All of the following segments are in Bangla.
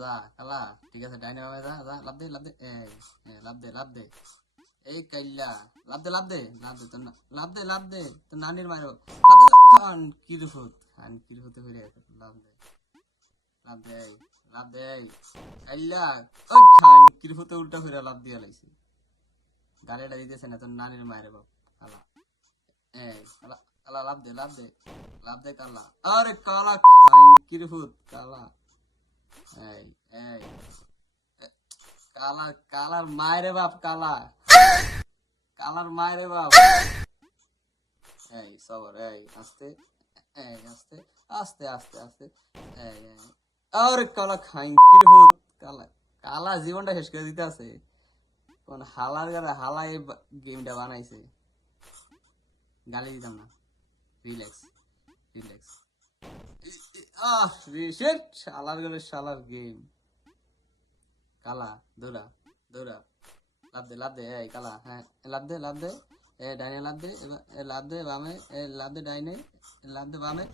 যা কালা ঠিক আছে ডাইনে বামে যা যা লাভ দে লাভ দে লাভ দে এই কাইল্লা লাভ দে লাভ দে লাভ দে তোর লাভ দে তোর নানির মারো লাভ দে খান কিরফুত হয়ে লাভ দে লাভ দে লাভ দে কাইল্লা ওই খান কিরফুতে উল্টা ফিরে লাভ দিয়া লাইছি গাড়িটা দিতেছে না তোর নানির মায়ের বাপ কালা এই কালা কালা লাভ দে কালা আরে কালা খান কিরফুত কালা এই এই কালা কালার মায়ের বাপ কালার মায়ের বাপ এই সবর এই আস্তে আস্তে আস্তে আস্তে আস্তে এই আরে কালা খাইন কিরহুত কালা কালা জীবনটা শেষ করে দিতে আছে কোন হালার গারে হালা এই গেমটা বানাইছে গালি দিতাম না রিল্যাক্স রিল্যাক্স রিশেট শালার গেম কালা দৌড়া দৌড়া লাভ দে এই কালা হ্যাঁ লাভ দে এ ডাইনে লাভ দে বামে লাভ দে ডাইনে লাভ দে বামে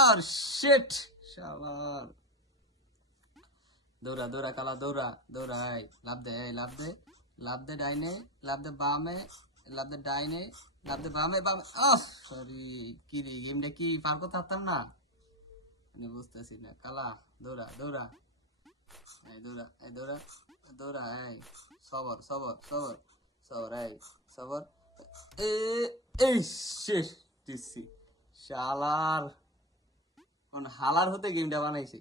আর শিট শালার দৌড়া দৌড়া কালা দৌড়া দৌড়া এই লাভ দে ডাইনে লাভ দে বামে লাভ দে ডাইনে লাভ দে বামে সরি কি রে গেমটা কি পার করতে পারতাম না আমি বুঝতেছি না কালা দৌড়া দৌড়া এই দৌড়া এই সবর এই সবর এই শেষ দিচ্ছি শালার কোন হালার হতে গেমটা বানাইছে